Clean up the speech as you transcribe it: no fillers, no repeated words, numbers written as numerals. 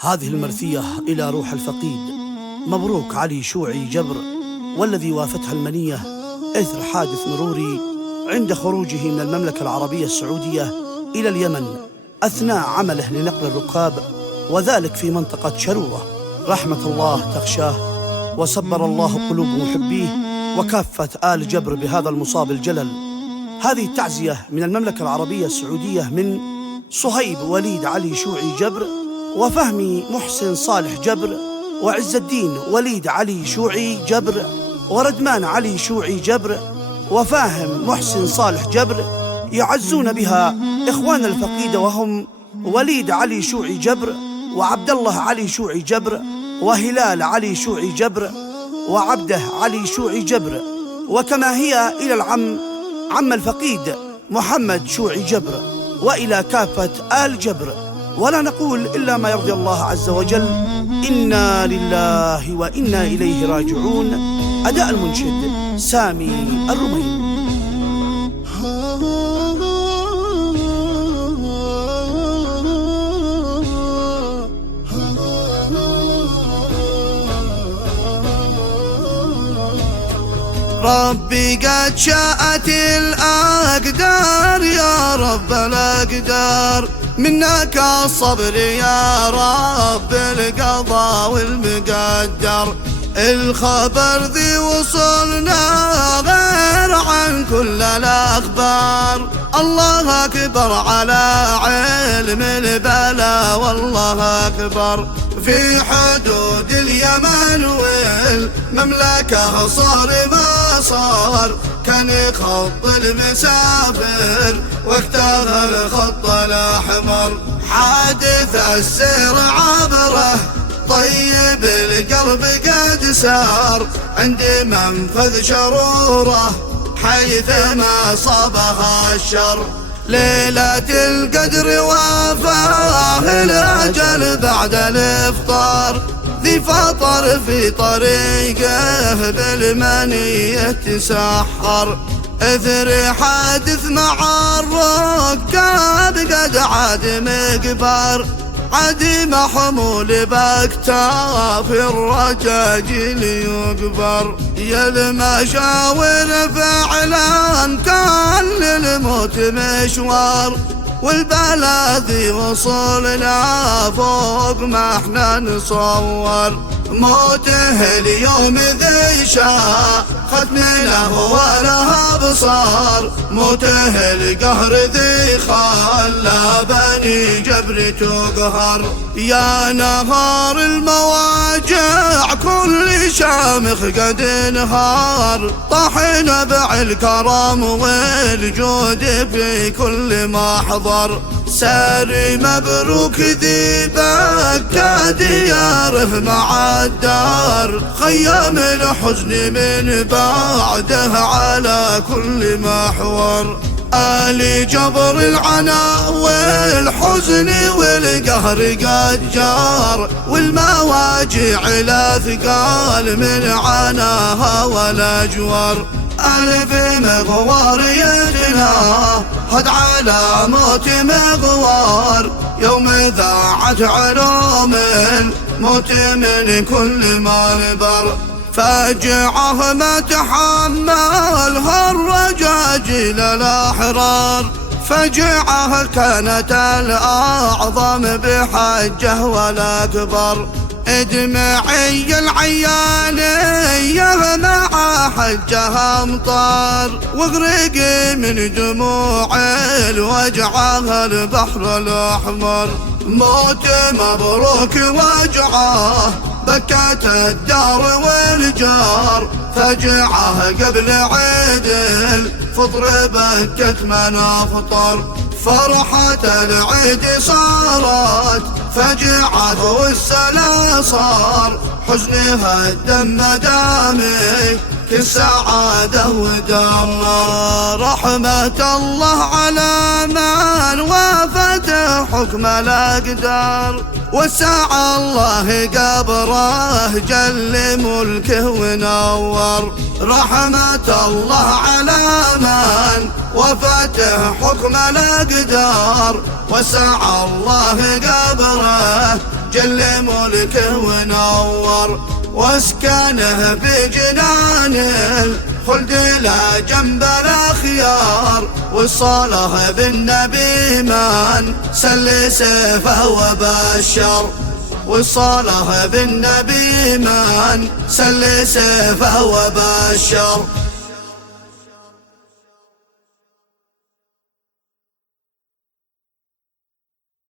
هذه المرثية إلى روح الفقيد مبروك علي شوعي جبر، والذي وافتها المنية إثر حادث مروري عند خروجه من المملكة العربية السعودية إلى اليمن أثناء عمله لنقل الركاب، وذلك في منطقة شرورة. رحمة الله تغشاه، وصبر الله قلوب محبيه وكافة آل جبر بهذا المصاب الجلل. هذه التعزية من المملكة العربية السعودية من صهيب وليد علي شوعي جبر، وفهمي محسن صالح جبر، وعز الدين وليد علي شوعي جبر، وردمان علي شوعي جبر، وفاهم محسن صالح جبر، يعزون بها إخوان الفقيد، وهم وليد علي شوعي جبر، وعبد الله علي شوعي جبر، وهلال علي شوعي جبر، وعبده علي شوعي جبر، وكما هي إلى عم الفقيد محمد شوعي جبر، وإلى كافة آل جبر. ولا نقول إلا ما يرضي الله عز وجل. إنا لله وإنا إليه راجعون. أداء المنشد سامي الرمين. ربي قد شاءت الأقدار يا رب الأقدار، منك الصبر يا رب القضاء والمقدر. الخبر ذي وصلنا غير عن كل الأخبار، الله أكبر على علم البلا والله أكبر. في حدود اليمن والمملكة صار ما صار، كان يخط المسافر واختار الخط الأحمر. حادث السير عبره طيب القلب قد سار، عند منفذ شروره حيث ما صابها الشر. ليلة القدر وافاه الأجل بعد الإفطار، ذي فطر في طريقه بالمنية تسحر. إثر حادث مع الركاب قد عاد مقبار، عادي محمول باكتاف الرجاجيل يقبر. يا المشاور فعلا كان للموت مشوار، والبلا ذي وصلنا فوق ما احنا نصور. موته اليوم ذي شاء ختمنا وله بصار، موته القهر ذي خلى بني جبر تقهر. يا نهار المواجع كل شامخ قد انهار، طاح نبع الكرم والجود في كل محضر. ساري مبروك ذي بكى دياره مع الدار، خيم الحزن من بعده على كل محور. آل جبر العنا والحزن والقهر قد جار، والمواجع لا ثقال من عناها ولا جوار. ألف مغوار يدنا هد على موت مغوار، يوم ذاعت علوم الموت من كل منبر. فاجعه ما تحملها الرجاجيل الأحرار، فاجعه كانت الأعظم بحجه والأكبر. ادمعي العيانية مع حجها امطار، واغرقي من دموع الوجعه البحر الأحمر. موت مبروك وجعه بكت الدار والجار، فجعه قبل عيد الفطر بكت من افطر. فرحة العيد صارت فجعة والسلا صار، حزنها الدم دامي كالسعادة ودمار. رحمة الله على من وافته حكم الأقدار، وسع الله قبره جل ملكه ونور. رحمة الله على من وفاته حكم الأقدار، وسع الله قبره جل ملكه ونور، واسكنه بجنان الخلد لا جنب الأخيار، والصلاة بالنبي من سل سيفه وبشر، والصلاة بالنبي من سل سيفه وبشر.